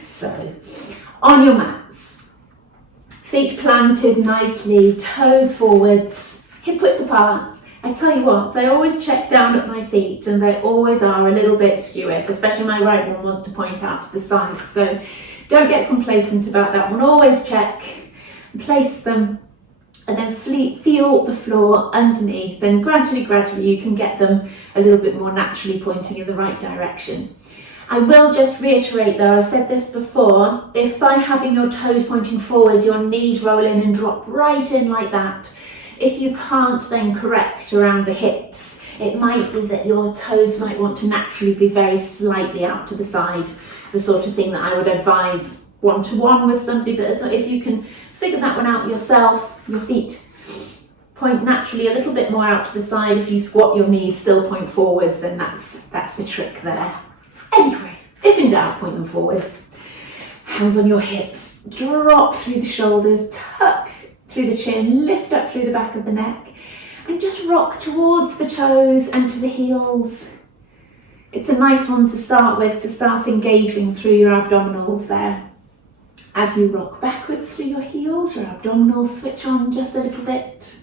So, on your mats, feet planted nicely, toes forwards, hip width apart. I tell you what, I always check down at my feet and they always are a little bit skewy, especially my right one wants to point out to the side. So don't get complacent about that one. Always check, place them, and then feel the floor underneath. Then gradually you can get them a little bit more naturally pointing in the right direction. I will just reiterate though, I've said this before, if by having your toes pointing forwards, your knees roll in and drop right in like that, if you can't then correct around the hips, it might be that your toes might want to naturally be very slightly out to the side. It's the sort of thing that I would advise one-to-one with somebody, but if you can figure that one out yourself, your feet point naturally a little bit more out to the side. If you squat, your knees still point forwards, then that's the trick there. Anyway, if in doubt, point them forwards. Hands on your hips, drop through the shoulders, tuck through the chin, lift up through the back of the neck, and just rock towards the toes and to the heels. It's a nice one to start with, to start engaging through your abdominals there. As you rock backwards through your heels, your abdominals switch on just a little bit.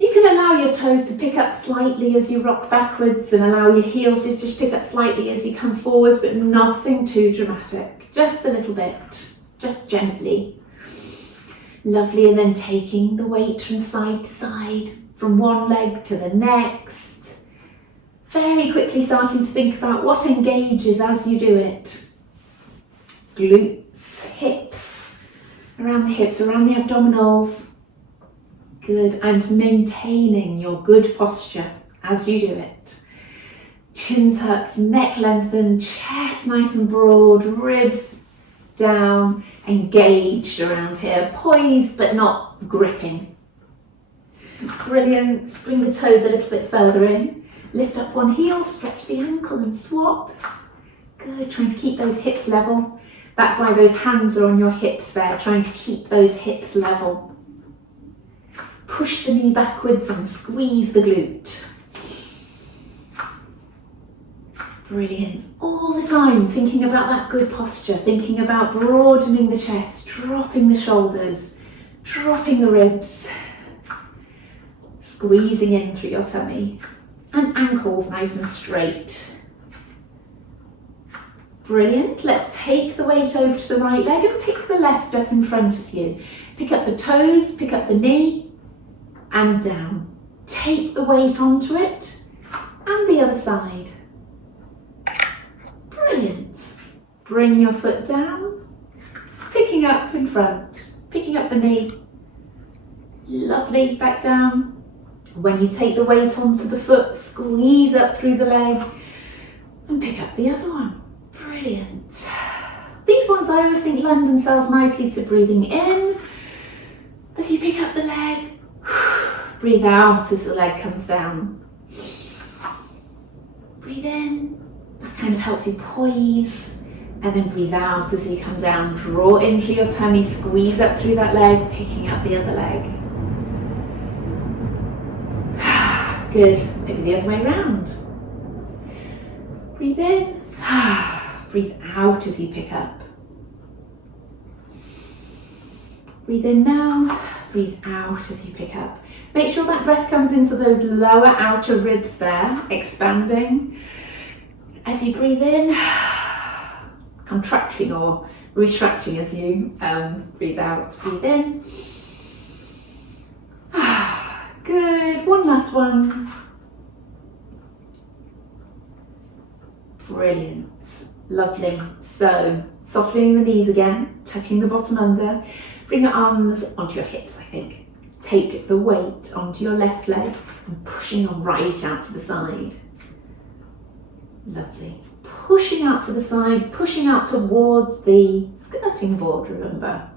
You can allow your toes to pick up slightly as you rock backwards and allow your heels to just pick up slightly as you come forwards, but nothing too dramatic. Just a little bit, just gently. Lovely, and then taking the weight from side to side, from one leg to the next. Very quickly starting to think about what engages as you do it. Glutes, hips, around the abdominals. Good, and maintaining your good posture as you do it. Chin tucked, neck lengthened, chest nice and broad, ribs down, engaged around here, poised but not gripping. Brilliant. Bring the toes a little bit further in. Lift up one heel, stretch the ankle and swap. Good, trying to keep those hips level. That's why those hands are on your hips there, trying to keep those hips level. Push the knee backwards and squeeze the glute. Brilliant. All the time thinking about that good posture, thinking about broadening the chest, dropping the shoulders, dropping the ribs, squeezing in through your tummy, and ankles nice and straight. Brilliant. Let's take the weight over to the right leg and pick the left up in front of you. Pick up the toes, pick up the knee, and down. Take the weight onto it, and the other side. Brilliant. Bring your foot down, picking up in front, picking up the knee. Lovely, back down. When you take the weight onto the foot, squeeze up through the leg and pick up the other one. Brilliant. These ones I always think lend themselves nicely to breathing in as you pick up the leg. Breathe out as the leg comes down. Breathe in. That kind of helps you poise, and then breathe out as you come down. Draw in through your tummy, squeeze up through that leg, picking up the other leg. Good, maybe the other way around. Breathe in, breathe out as you pick up. Breathe in now, breathe out as you pick up. Make sure that breath comes into those lower outer ribs there, expanding. As you breathe in, contracting or retracting as you breathe out. Breathe in. Good, one last one. Brilliant, lovely. So, softening the knees again, tucking the bottom under. Bring your arms onto your hips, I think. Take the weight onto your left leg and pushing your right out to the side. Lovely. Pushing out to the side, pushing out towards the skirting board, remember.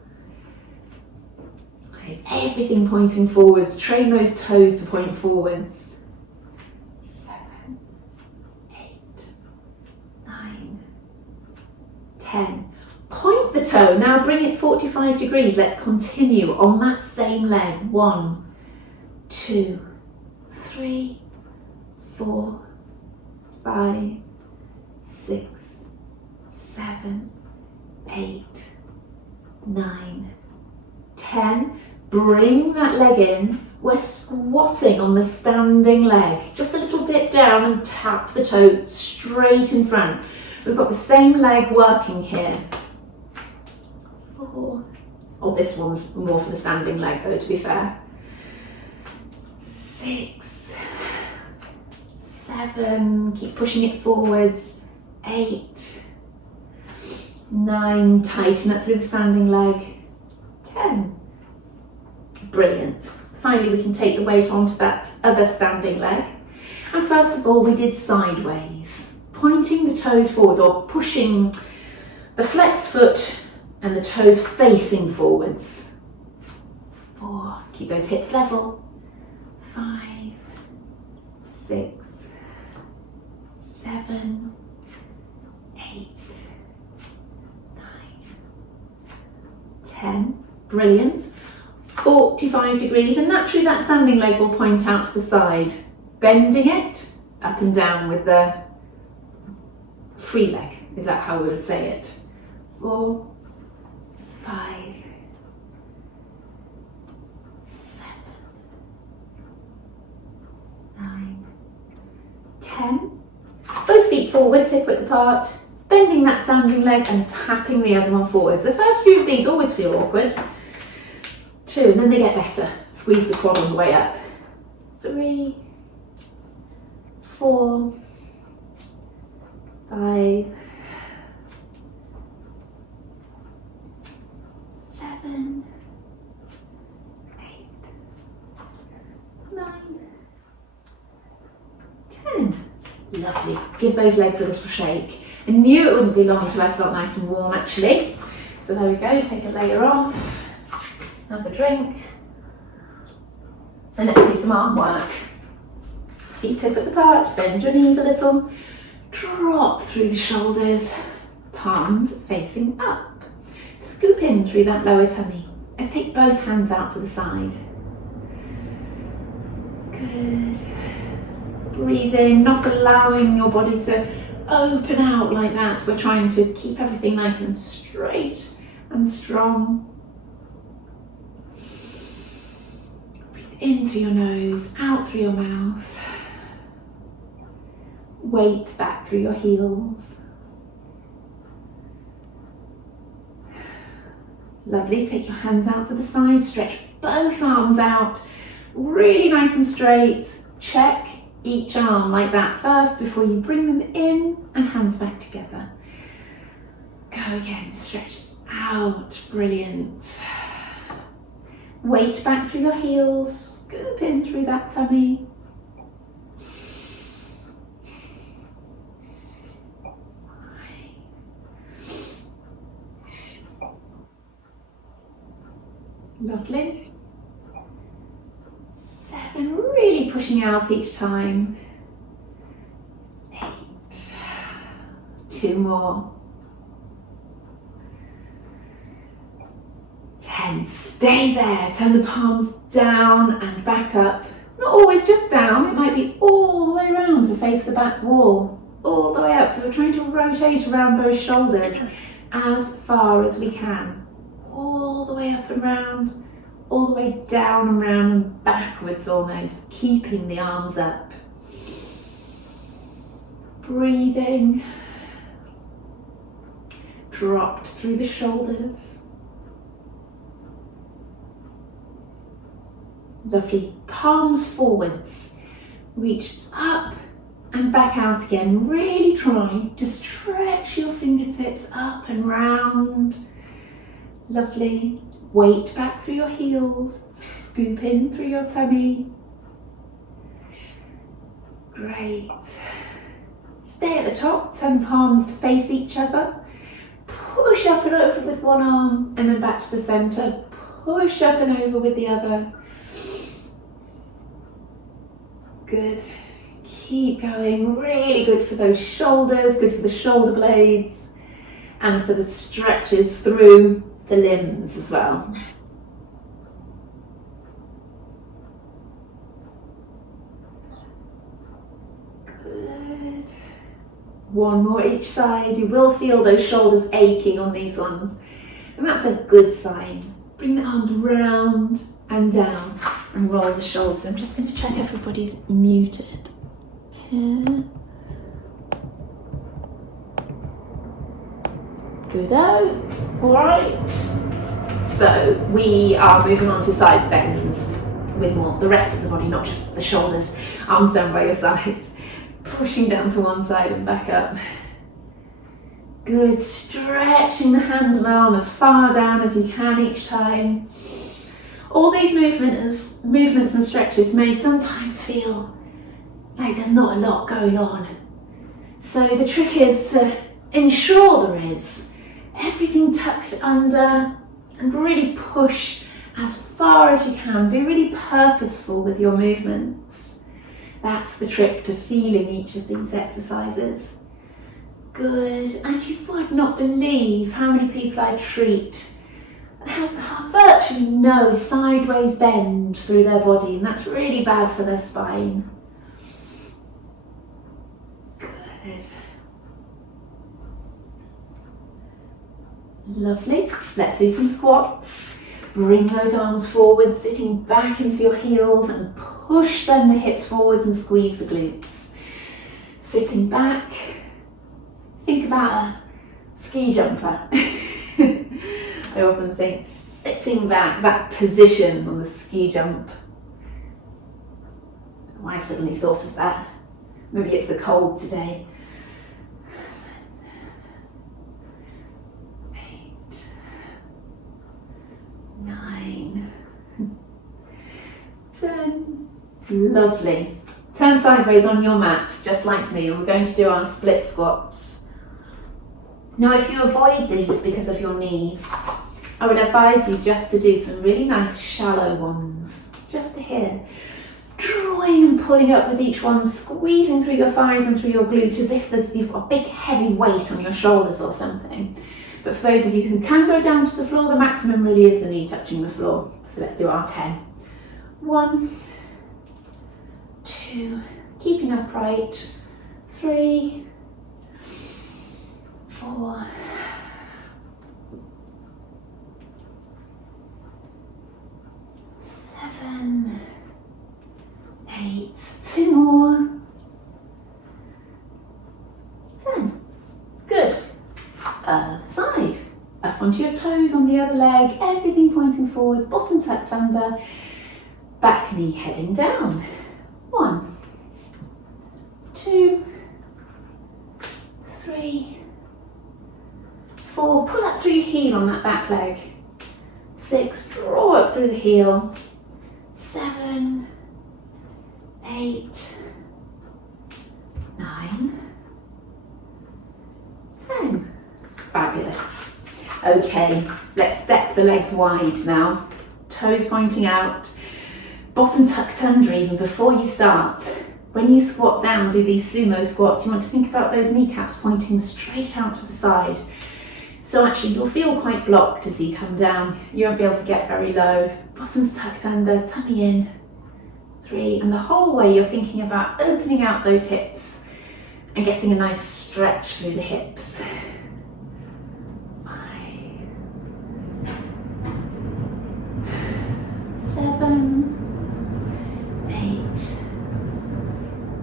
Okay, everything pointing forwards. Train those toes to point forwards. 7, 8, 9, 10. Point the toe. Now bring it 45 degrees. Let's continue on that same leg. 1, 2, 3, 4, 5, 6, 7, 8, 9, 10. Bring that leg in. We're squatting on the standing leg. Just a little dip down and tap the toe straight in front. We've got the same leg working here. 4. Oh, this one's more for the standing leg though, to be fair. 6, 7, keep pushing it forwards. 8, 9, tighten up through the standing leg. 10. Brilliant. Finally, we can take the weight onto that other standing leg. And first of all, we did sideways, pointing the toes forwards or pushing the flexed foot and the toes facing forwards. 4, keep those hips level. 5, 6, 7, 8, 9, 10. Brilliant. 45 degrees, and naturally that standing leg will point out to the side, bending it up and down with the free leg. Is that how we would say it? 4, 5, 7, 9, 10. Both feet forwards, hip width apart, bending that standing leg and tapping the other one forwards. The first few of these always feel awkward. 2, and then they get better. Squeeze the quad on the way up. 3, 4, 5, 7, 8, 9, 10. Lovely. Give those legs a little shake. I knew it wouldn't be long until I felt nice and warm actually. So there we go, take a layer off. Have a drink, and let's do some arm work. Feet hip width apart, bend your knees a little, drop through the shoulders, palms facing up. Scoop in through that lower tummy. Let's take both hands out to the side. Good. Breathing, not allowing your body to open out like that. We're trying to keep everything nice and straight and strong. In through your nose, out through your mouth. Weight back through your heels. Lovely, take your hands out to the side, stretch both arms out, really nice and straight. Check each arm like that first before you bring them in and hands back together. Go again, stretch out, brilliant. Weight back through your heels, scoop in through that tummy. Lovely. 7, really pushing out each time. 8, 2 more. 10, stay there, turn the palms down and back up. Not always just down, it might be all the way around to face the back wall, all the way up. So we're trying to rotate around both shoulders as far as we can. All the way up and round, all the way down and round and backwards almost, keeping the arms up. Breathing, dropped through the shoulders. Lovely, palms forwards, reach up and back out again. Really try to stretch your fingertips up and round. Lovely, weight back through your heels, scoop in through your tummy. Great. Stay at the top, turn palms to face each other. Push up and over with one arm and then back to the center. Push up and over with the other. Good. Keep going. Really good for those shoulders, good for the shoulder blades, and for the stretches through the limbs as well. Good. One more each side. You will feel those shoulders aching on these ones. And that's a good sign. Bring the arms round and down and roll the shoulders. I'm just going to check everybody's muted here. Good-o. All right. So we are moving on to side bends with more the rest of the body, not just the shoulders. Arms down by your sides. Pushing down to one side and back up. Good, stretching the hand and arm as far down as you can each time. All these movements and stretches may sometimes feel like there's not a lot going on. So the trick is to ensure there is everything tucked under and really push as far as you can. Be really purposeful with your movements. That's the trick to feeling each of these exercises. Good, and you would not believe how many people I treat have virtually no sideways bend through their body, and that's really bad for their spine. Good. Lovely. Let's do some squats. Bring those arms forward, sitting back into your heels, and push then the hips forwards and squeeze the glutes. Sitting back. Think about a ski jumper. I often think sitting back, that position on the ski jump. Oh, I suddenly thought of that. Maybe it's the cold today. 8, 9, 10. Lovely. Turn sideways on your mat, just like me, and we're going to do our split squats. Now, if you avoid these because of your knees, I would advise you just to do some really nice shallow ones, just to here. Drawing and pulling up with each one, squeezing through your thighs and through your glutes as if you've got a big heavy weight on your shoulders or something. But for those of you who can go down to the floor, the maximum really is the knee touching the floor. So let's do our 10. 1, 2, keeping upright, 3, 4, 7, 8, 2 more, 10. Good. Other side. Up onto your toes on the other leg, everything pointing forwards, bottom tucked under, back knee heading down. 1, 2, 3, 4, pull up through your heel on that back leg. 6, draw up through the heel. 7, 8, 9, 10. Fabulous. Okay, let's step the legs wide now. Toes pointing out, bottom tucked under even before you start. When you squat down, do these sumo squats, you want to think about those kneecaps pointing straight out to the side. So actually you'll feel quite blocked as you come down. You won't be able to get very low. Bottom's tucked under, tummy in. 3, and the whole way you're thinking about opening out those hips and getting a nice stretch through the hips. 5, 7, 8,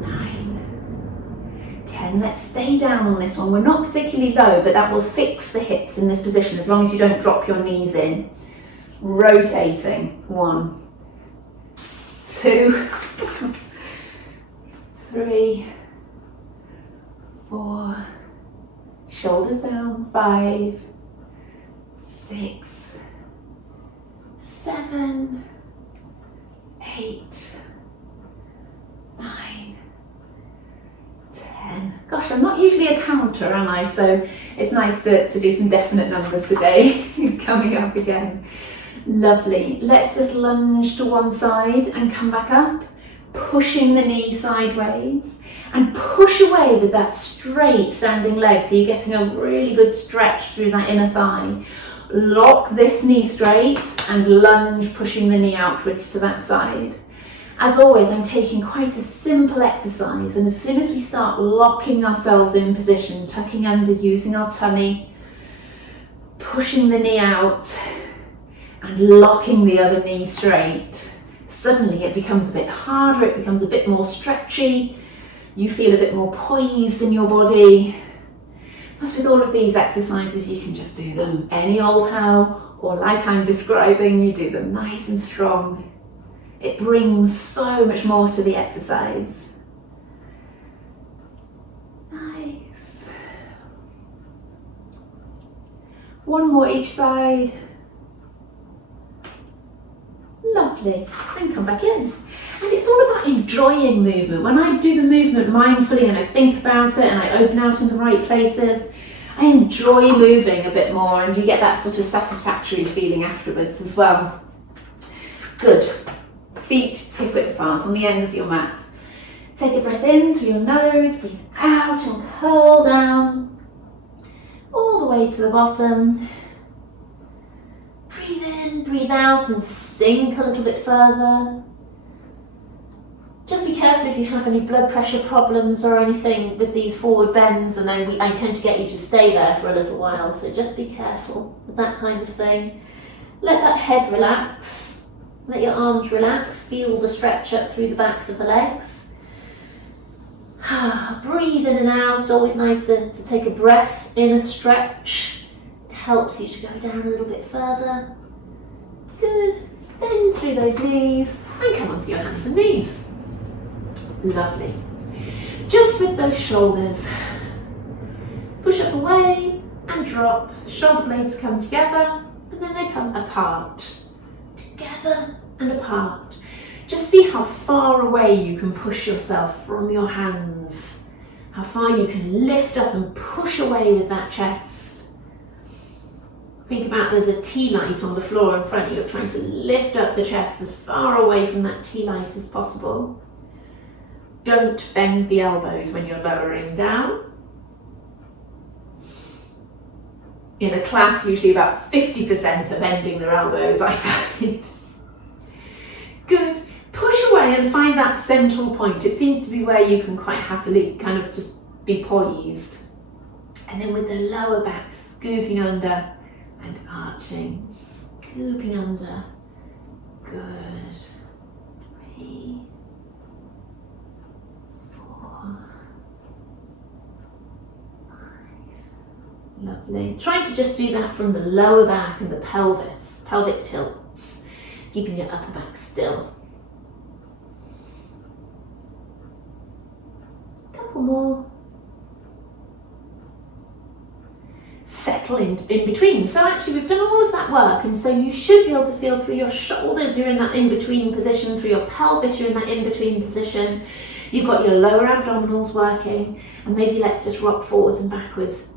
9, 10. Let's stay down on this one. We're not particularly low, but that will fix the hips in this position as long as you don't drop your knees in. Rotating. 1, 2, 3, 4, shoulders down. 5, 6, 7, 8, 9, 10. Gosh, I'm not usually a counter, am I? So it's nice to do some definite numbers today. Coming up again. Lovely. Let's just lunge to one side and come back up, pushing the knee sideways, and push away with that straight standing leg, so you're getting a really good stretch through that inner thigh. Lock this knee straight and lunge, pushing the knee outwards to that side. As always, I'm taking quite a simple exercise, and as soon as we start locking ourselves in position, tucking under, using our tummy, pushing the knee out and locking the other knee straight, suddenly it becomes a bit harder, it becomes a bit more stretchy, you feel a bit more poised in your body. That's with all of these exercises, you can just do them any old how, or like I'm describing, you do them nice and strong. It brings so much more to the exercise. Nice. One more each side. Lovely. And come back in. And it's all about enjoying movement. When I do the movement mindfully and I think about it and I open out in the right places, I enjoy moving a bit more, and you get that sort of satisfactory feeling afterwards as well. Good. Feet hip width apart on the end of your mat. Take a breath in through your nose, breathe out and curl down all the way to the bottom. Breathe in, breathe out and sink a little bit further. Just be careful if you have any blood pressure problems or anything with these forward bends, and then I tend to get you to stay there for a little while, so just be careful with that kind of thing. Let that head relax. Let your arms relax, feel the stretch up through the backs of the legs. Breathe in and out, it's always nice to take a breath in a stretch. It helps you to go down a little bit further. Good, bend through those knees and come onto your hands and knees. Lovely. Just with those shoulders. Push up away and drop. Shoulder blades come together and then they come apart. Together and apart. Just see how far away you can push yourself from your hands, how far you can lift up and push away with that chest. Think about there's a tea light on the floor in front of you. You're trying to lift up the chest as far away from that tea light as possible. Don't bend the elbows when you're lowering down. In a class, usually about 50% are bending their elbows, I find. Good. Push away and find that central point. It seems to be where you can quite happily kind of just be poised. And then with the lower back, scooping under and arching. Scooping under. Good. 3, 4, 5. Lovely. Try to just do that from the lower back and the pelvis, pelvic tilts, keeping your upper back still. Couple more. Settle in between. So actually we've done all of that work, and so you should be able to feel through your shoulders, you're in that in-between position, through your pelvis, you're in that in-between position. You've got your lower abdominals working, and maybe let's just rock forwards and backwards,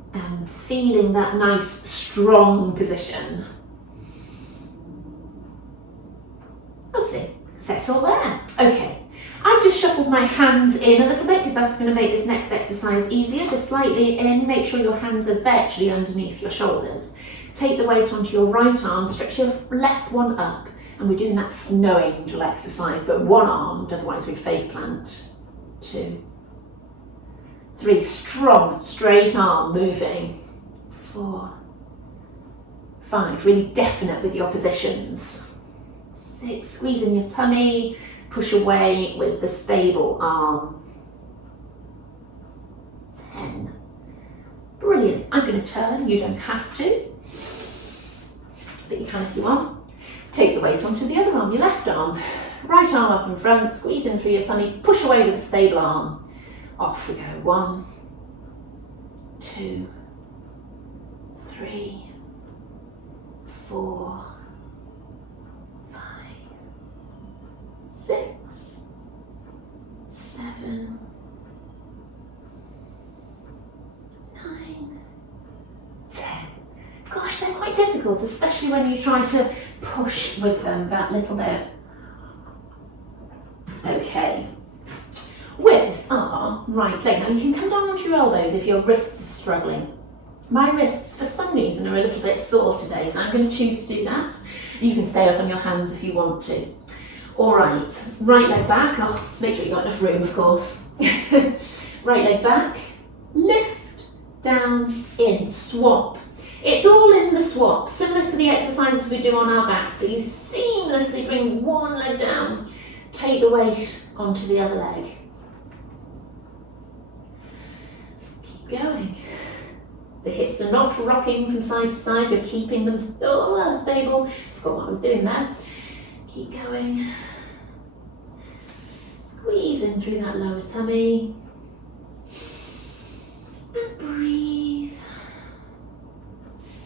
feeling that nice strong position. Lovely. Settle there. Okay. I've just shuffled my hands in a little bit because that's going to make this next exercise easier. Just slightly in, make sure your hands are virtually underneath your shoulders. Take the weight onto your right arm, stretch your left one up, and we're doing that snow angel exercise, but one arm, otherwise we face plant. 2, 3, strong, straight arm moving. 4, 5, really definite with your positions. 6, squeeze in your tummy. Push away with the stable arm. 10. Brilliant. I'm going to turn. You don't have to, but you can if you want. Take the weight onto the other arm, your left arm. Right arm up in front, squeeze in through your tummy, push away with the stable arm. Off we go. 1, 2, 3, 4, 6, 7, 9, 10. Gosh, they're quite difficult, especially when you try to push with them that little bit. Okay. With our right leg. Now you can come down onto your elbows if your wrists are struggling. My wrists, for some reason, are a little bit sore today, so I'm going to choose to do that. You can stay up on your hands if you want to. All right, right leg back. Oh, make sure you've got enough room, of course. Right leg back, lift, down, in, swap. It's all in the swap, similar to the exercises we do on our back. So you seamlessly bring one leg down, take the weight onto the other leg. Keep going. The hips are not rocking from side to side, you're keeping them stable. Forgot what I was doing there. Keep going. Squeeze in through that lower tummy. And breathe.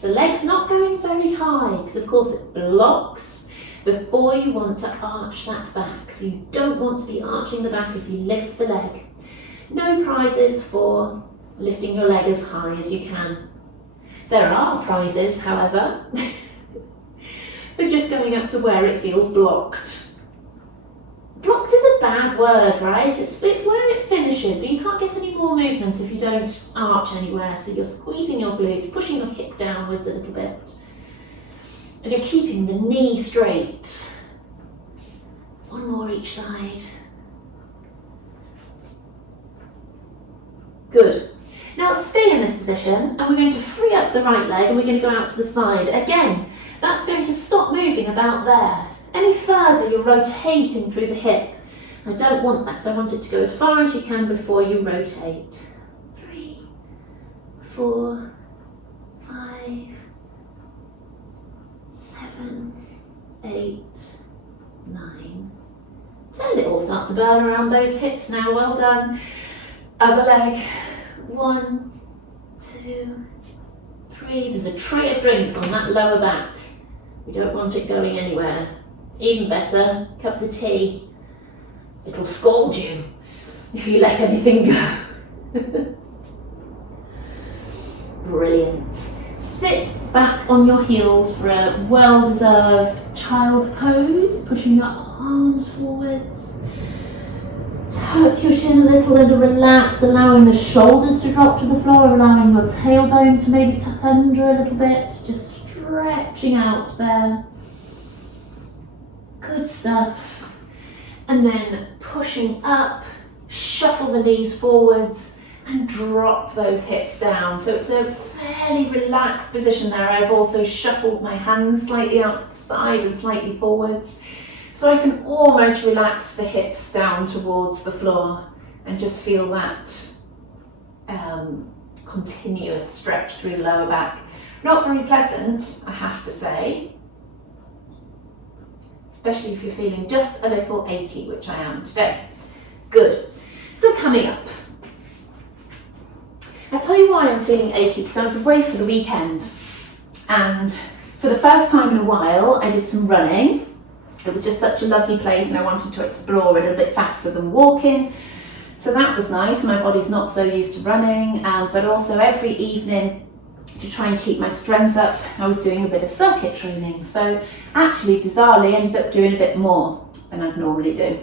The leg's not going very high because of course it blocks before you want to arch that back. So you don't want to be arching the back as you lift the leg. No prizes for lifting your leg as high as you can. There are prizes, however, for just going up to where it feels blocked. Blocked is a bad word, right? It's where it finishes. You can't get any more movement if you don't arch anywhere. So you're squeezing your glute, pushing your hip downwards a little bit. And you're keeping the knee straight. One more each side. Good. Now stay in this position and we're going to free up the right leg and we're going to go out to the side. Again, that's going to stop moving about there. Any further, you're rotating through the hip. I don't want that, so I want it to go as far as you can before you rotate. 3, 4, 5, 7, 8, 9, 10. It all starts to burn around those hips now, well done. Other leg. 1, 2, 3. There's a tray of drinks on that lower back. We don't want it going anywhere. Even better, cups of tea. It'll scald you if you let anything go. Brilliant. Sit back on your heels for a well-deserved child pose, pushing up arms forwards. Tuck your chin a little and relax, allowing the shoulders to drop to the floor, allowing your tailbone to maybe tuck under a little bit, just stretching out there. Good stuff. And then pushing up, shuffle the knees forwards and drop those hips down. So it's a fairly relaxed position there. I've also shuffled my hands slightly out to the side and slightly forwards. So I can almost relax the hips down towards the floor and just feel that continuous stretch through the lower back. Not very pleasant, I have to say, especially if you're feeling just a little achy, which I am today. Good. So coming up, I'll tell you why I'm feeling achy, because I was away for the weekend and for the first time in a while I did some running. It was just such a lovely place and I wanted to explore it a bit faster than walking. So that was nice. My body's not so used to running, but also every evening to try and keep my strength up, I was doing a bit of circuit training. So actually, bizarrely, ended up doing a bit more than I'd normally do.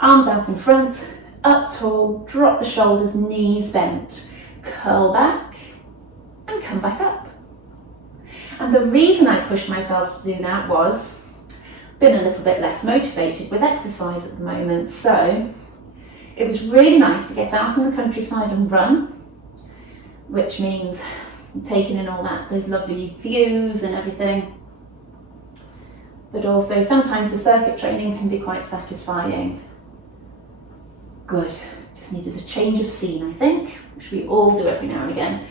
Arms out in front, up tall, drop the shoulders, knees bent, curl back and come back up. And the reason I pushed myself to do that was been a little bit less motivated with exercise at the moment, so it was really nice to get out in the countryside and run, which means taking in all those lovely views and everything, but also sometimes the circuit training can be quite satisfying. Good, just needed a change of scene, I think, which we all do every now and again.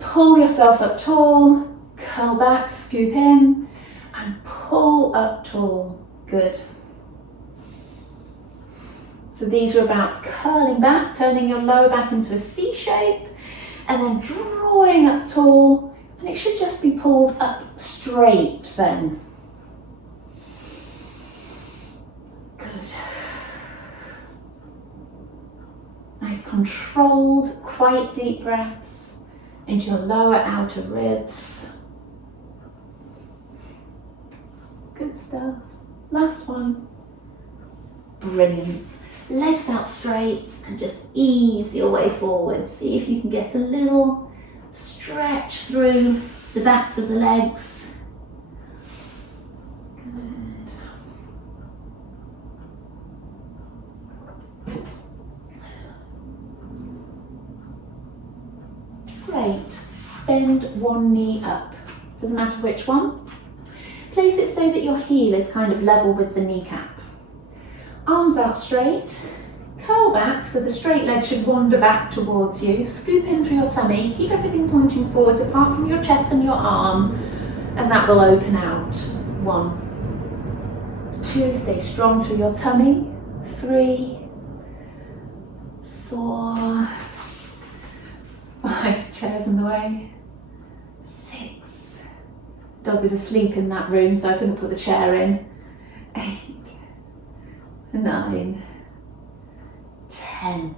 Pull yourself up tall, curl back, scoop in, and pull up tall. Good. So these are about curling back, turning your lower back into a C shape, and then drawing up tall, and it should just be pulled up straight then. Good. Nice controlled, quite deep breaths into your lower outer ribs. Good stuff. Last one. Brilliant. Legs out straight and just ease your way forward. See if you can get a little stretch through the backs of the legs. Good. Great. Bend one knee up. Doesn't matter which one. Place it so that your heel is kind of level with the kneecap. Arms out straight. Curl back so the straight leg should wander back towards you. Scoop in through your tummy. Keep everything pointing forwards apart from your chest and your arm. And that will open out. 1, 2, stay strong through your tummy. 3, 4, 5, chairs in the way. 6, dog was asleep in that room so I couldn't put the chair in. 8, 9, 10.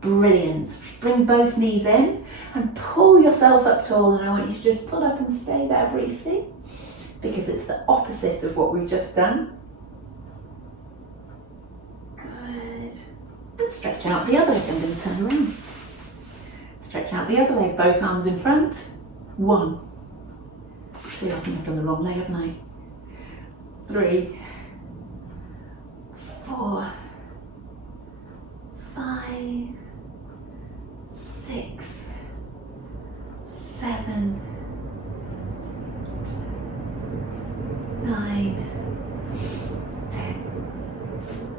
Brilliant. Bring both knees in and pull yourself up tall, and I want you to just pull up and stay there briefly because it's the opposite of what we've just done. Good. And stretch out the other leg. I'm going to turn around. Stretch out the other leg, both arms in front. 1. See, I think I've done the wrong leg, haven't I? 3, 4, 5, 6, 7, 9, 10.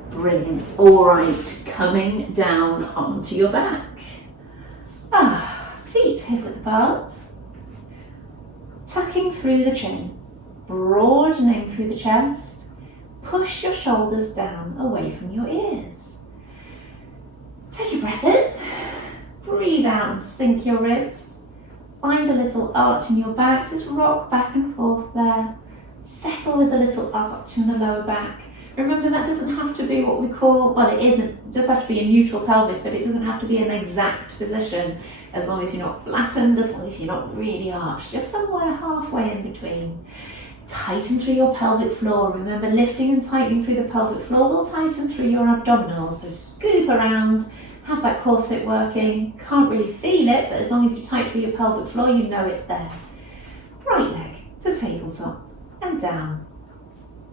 Brilliant. All right, coming down onto your back. Feet hip width apart. Tucking through the chin. Broadening through the chest. Push your shoulders down away from your ears. Take a breath in. Breathe out and sink your ribs. Find a little arch in your back. Just rock back and forth there. Settle with a little arch in the lower back. Remember, that doesn't have to be what we call, well, it isn't, it does have to be a neutral pelvis, but it doesn't have to be an exact position, as long as you're not flattened, as long as you're not really arched, just somewhere halfway in between. Tighten through your pelvic floor. Remember, lifting and tightening through the pelvic floor will tighten through your abdominals, so scoop around, have that corset working. Can't really feel it, but as long as you tighten through your pelvic floor, you know it's there. Right leg to tabletop and down.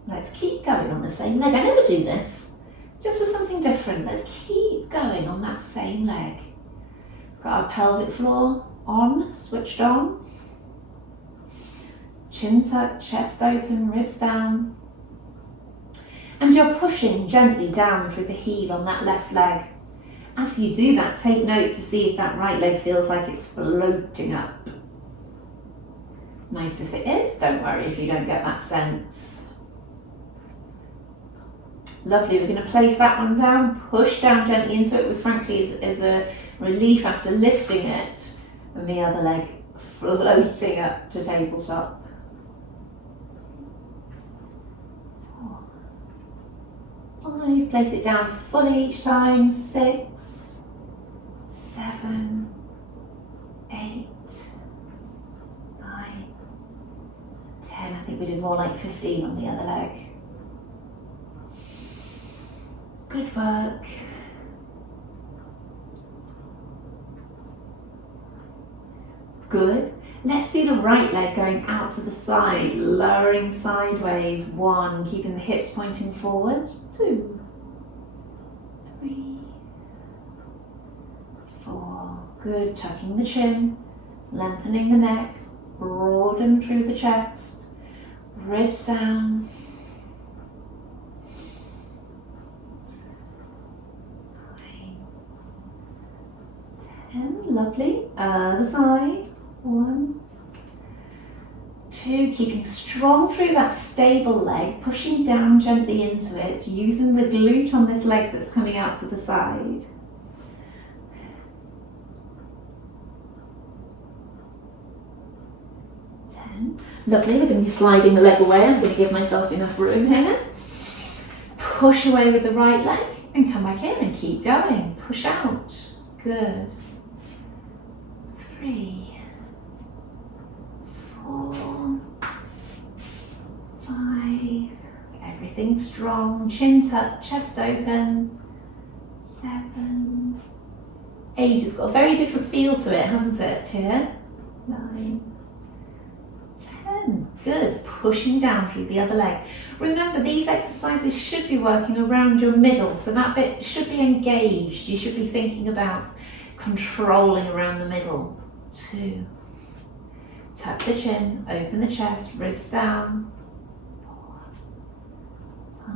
Let's keep going on the same leg. I never do this, just for something different. Let's keep going on that same leg. Got our pelvic floor on, switched on. Chin tucked, chest open, ribs down. And you're pushing gently down through the heel on that left leg. As you do that, take note to see if that right leg feels like it's floating up. Nice if it is, don't worry if you don't get that sense. Lovely, we're going to place that one down, push down gently into it, which frankly is a relief after lifting it, and the other leg floating up to tabletop. 4, 5, place it down fully each time. 6, 7, 8, 9, 10. I think we did more like 15 on the other leg. Good work. Good. Let's do the right leg going out to the side, lowering sideways. 1, keeping the hips pointing forwards. 2, 3, 4. Good. Tucking the chin, lengthening the neck, broaden through the chest, ribs down. 10, lovely. Other side. 1, 2, keeping strong through that stable leg, pushing down gently into it, using the glute on this leg that's coming out to the side. 10, lovely. We're going to be sliding the leg away. I'm going to give myself enough room here. Push away with the right leg and come back in and keep going. Push out. Good. 3, 4, 5, everything strong, chin tucked, chest open. 7, 8, it's got a very different feel to it, hasn't it, here? 9, 10, good, pushing down through the other leg. Remember, these exercises should be working around your middle, so that bit should be engaged. You should be thinking about controlling around the middle. 2. Tuck the chin, open the chest, ribs down. 4, 5,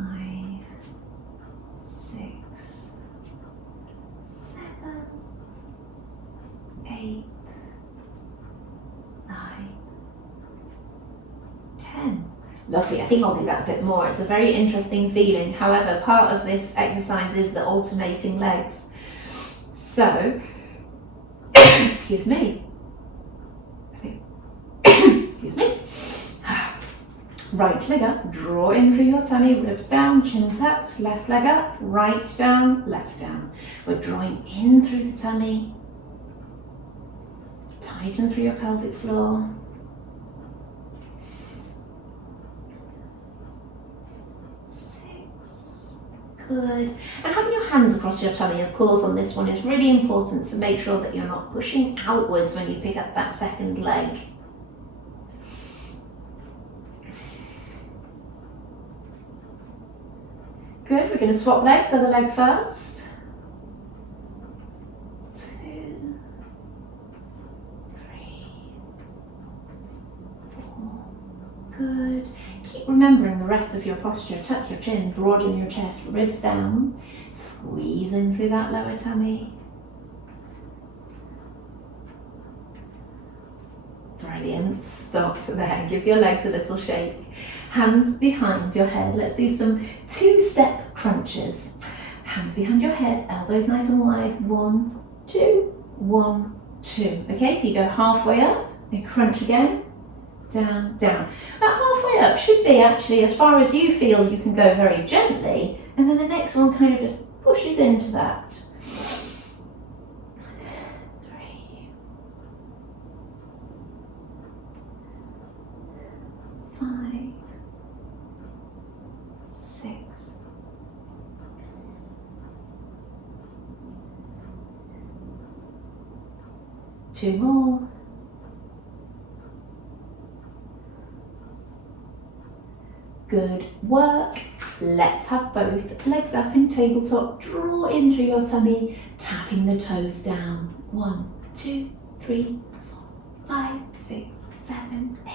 6, 7, 8, 9, 10. Lovely. I think I'll do that a bit more. It's a very interesting feeling. However, part of this exercise is the alternating legs. So, excuse me. Excuse me. Right leg up, draw in through your tummy, ribs down, chin tucked, left leg up, right down, left down. We're drawing in through the tummy. Tighten through your pelvic floor. 6. Good. And having your hands across your tummy, of course, on this one is really important to make sure that you're not pushing outwards when you pick up that second leg. Good, we're going to swap legs, other leg first. 2, 3, 4. Good. Keep remembering the rest of your posture. Tuck your chin, broaden your chest, ribs down. Squeeze in through that lower tummy. Brilliant. Stop there. Give your legs a little shake. Hands behind your head. Let's do some 2-step crunches. Hands behind your head, elbows nice and wide. 1, 2, 1, 2. Okay, so you go halfway up, you crunch again, down, down. That halfway up should be actually as far as you feel you can go very gently, and then the next one kind of just pushes into that. 3, 5, 6, 2 more. Good work. Let's have both legs up in tabletop. Draw in through your tummy, tapping the toes down. 1, 2, 3, 4, 5, 6, 7, 8,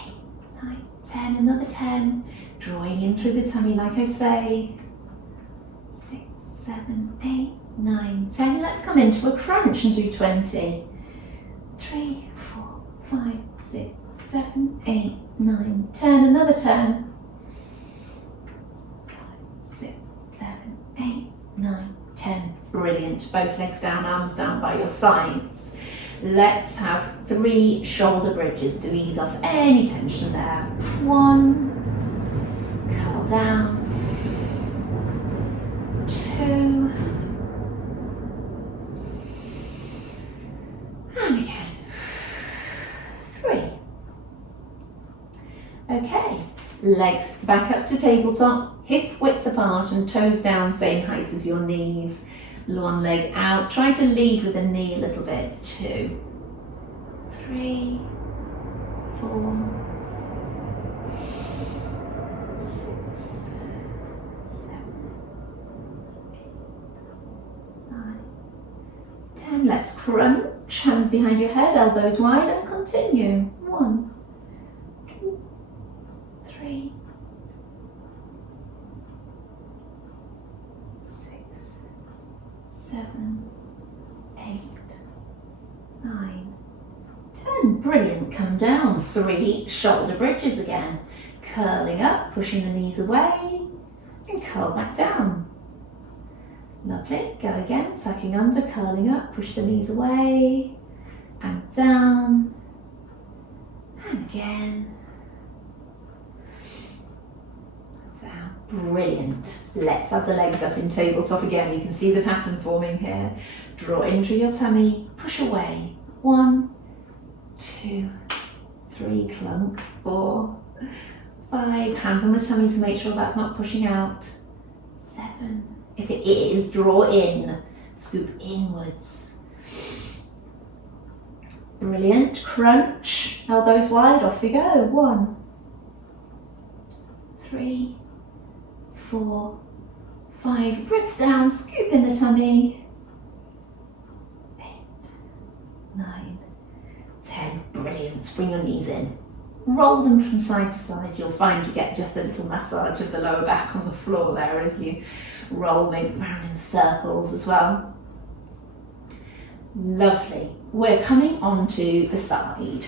9, 10. Another 10. Drawing in through the tummy, like I say. 6, 7, 8, 9, 10. Let's come into a crunch and do 20. 3, 4, 5, 6, 7, 8, 9, 10. Another 10. 5, 6, 7, 8, 9, 10. Brilliant. Both legs down, arms down by your sides. Let's have 3 shoulder bridges to ease off any tension there. 1, curl down. 2, and again. 3. Okay, legs back up to tabletop, hip width apart and toes down, same height as your knees. One leg out, try to lead with the knee a little bit. 2, 3, 4, 6, 7, 8, 9, 10. Let's crunch, hands behind your head, elbows wide, and continue. 1, 2, 3, 6, 7, 8, 9, 10. Brilliant. Come down. 3 shoulder bridges again. Curling up, pushing the knees away, and curl back down. Lovely. Go again. Tucking under, curling up, push the knees away, and down, and again. Down. Brilliant. Let's have the legs up in tabletop again. You can see the pattern forming here. Draw in through your tummy, push away. 1, 2, 3, clunk. 4, 5. Hands on the tummy to make sure that's not pushing out. 7. If it is, draw in. Scoop inwards. Brilliant. Crunch. Elbows wide. Off we go. 1, 3, 4, 5. Ribs down. Scoop in the tummy. 8, 9, 10. Brilliant. Bring your knees in. Roll them from side to side. You'll find you get just a little massage of the lower back on the floor there as you roll maybe around in circles as well. Lovely. We're coming onto the side.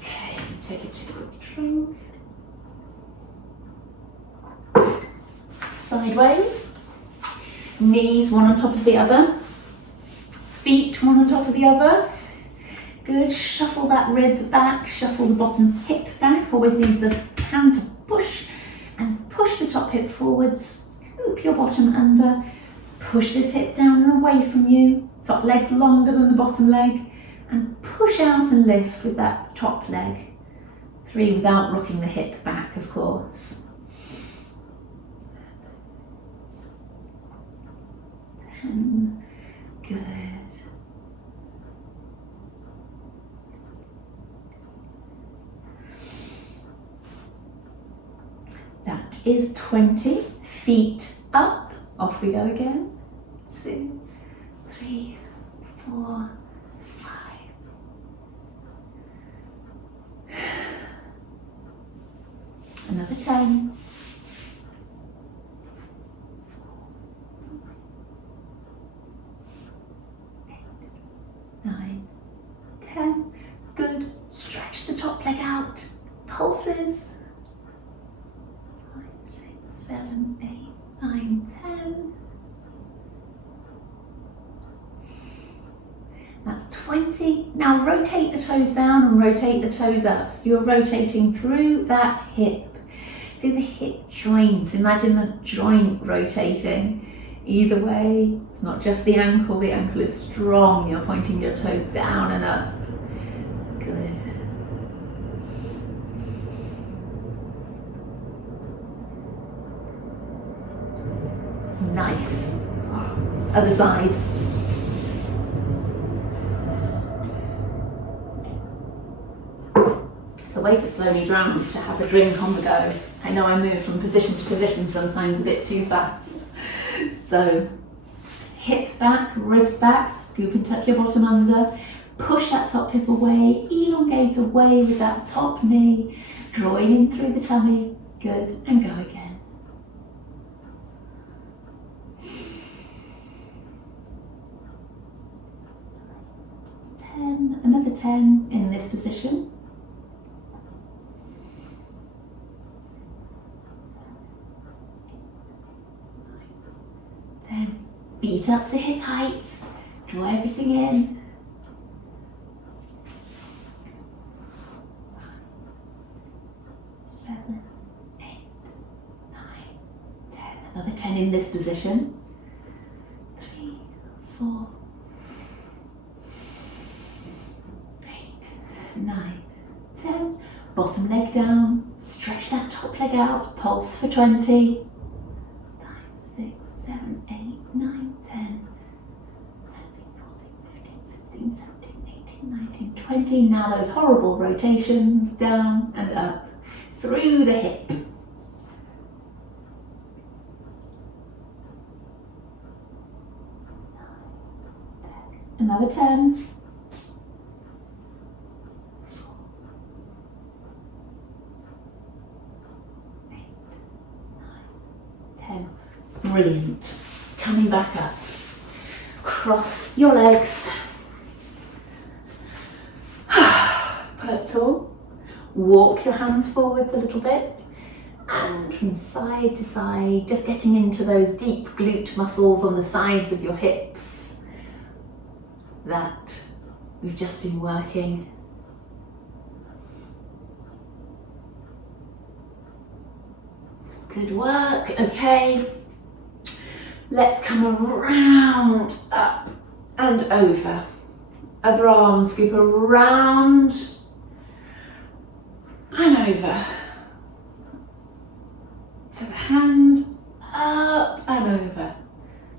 Okay, take a quick drink. Sideways. Knees one on top of the other. Feet one on top of the other. Good. Shuffle that rib back, shuffle the bottom hip back. Always use the hand to push and push the top hip forwards. Scoop your bottom under. Push this hip down and away from you. Top leg's longer than the bottom leg. And push out and lift with that top leg. 3 without rocking the hip back, of course. 10. Good. That is 20. Feet up. Off we go again. 2, 3, 4, 5. Another 10. 8, 9, 10. Good. Stretch the top leg out. Pulses. 5, 6, 7, 8, 9, 10. That's 20. Now rotate the toes down and rotate the toes up. So you're rotating through that hip, through the hip joints. Imagine the joint rotating either way. It's not just the ankle is strong. You're pointing your toes down and up. Good. Nice. Other side. It's a way to slow me down to have a drink on the go. I know I move from position to position sometimes a bit too fast. So hip back, ribs back, scoop and tuck your bottom under. Push that top hip away, elongate away with that top knee, drawing in through the tummy. Good, and go again. Another 10 in this position. 10. Feet up to hip height. Draw everything in. 7, 8, 9, 10. Another 10 in this position. 3, 4, 9, 10. Bottom leg down. Stretch that top leg out. Pulse for 20. 5, 6, 7, 8, 9, 10. 13, 14, 15, 16, 17, 18, 19, 20. Now those horrible rotations down and up through the hip. Another 10. 10. Brilliant. Coming back up. Cross your legs. Pull up tall. Walk your hands forwards a little bit. And from side to side, just getting into those deep glute muscles on the sides of your hips that we've just been working. Good work. Okay, let's come around, up and over. Other arm, scoop around and over. So the hand, up and over.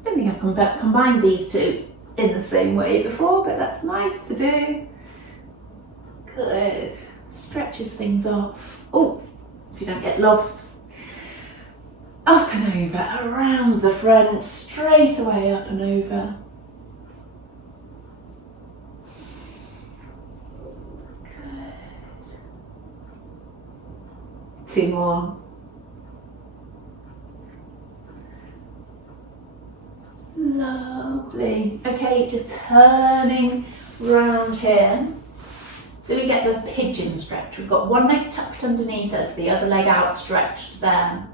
I don't think I've combined these two in the same way before, but that's nice to do. Good. Stretches things off. Oh, if you don't get lost. Up and over, around the front, straight away up and over. Good. 2 more. Lovely. Okay, just turning round here. So we get the pigeon stretch. We've got one leg tucked underneath us, the other leg outstretched there.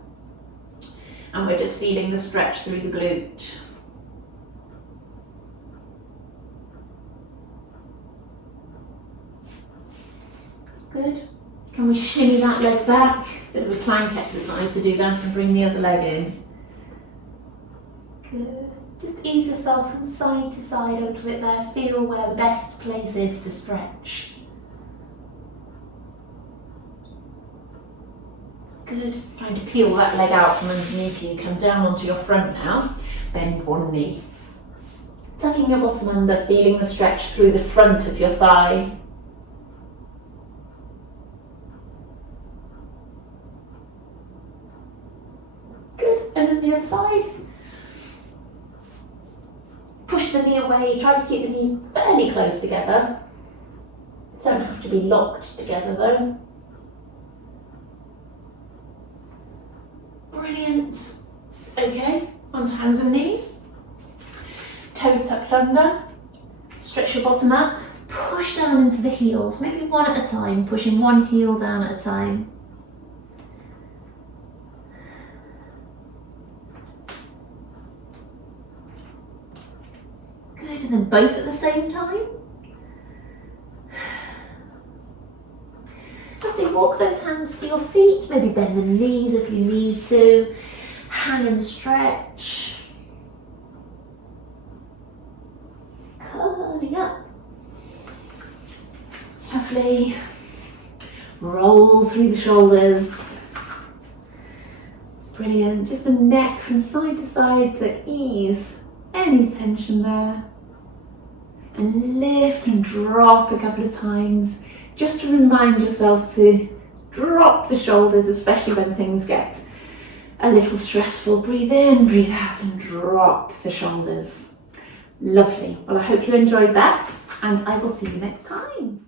And we're just feeling the stretch through the glute. Good. Can we shimmy that leg back? It's a bit of a plank exercise to do that and bring the other leg in. Good. Just ease yourself from side to side a little bit there. Feel where the best place is to stretch. Good. Trying to peel that leg out from underneath you. Come down onto your front now. Bend one knee. Tucking your bottom under, feeling the stretch through the front of your thigh. Good. And then the other side. Push the knee away. Try to keep the knees fairly close together. Don't have to be locked together though. Brilliant. Okay, onto hands and knees. Toes tucked under. Stretch your bottom up. Push down into the heels, maybe one at a time, pushing one heel down at a time. Good, and then both at the same time. Lovely, walk those hands to your feet, maybe bend the knees if you need to. Hang and stretch. Curling up. Lovely. Roll through the shoulders. Brilliant. Just the neck from side to side to ease any tension there. And lift and drop a couple of times, just to remind yourself to drop the shoulders, especially when things get a little stressful. Breathe in, breathe out, and drop the shoulders. Lovely. Well, I hope you enjoyed that, and I will see you next time.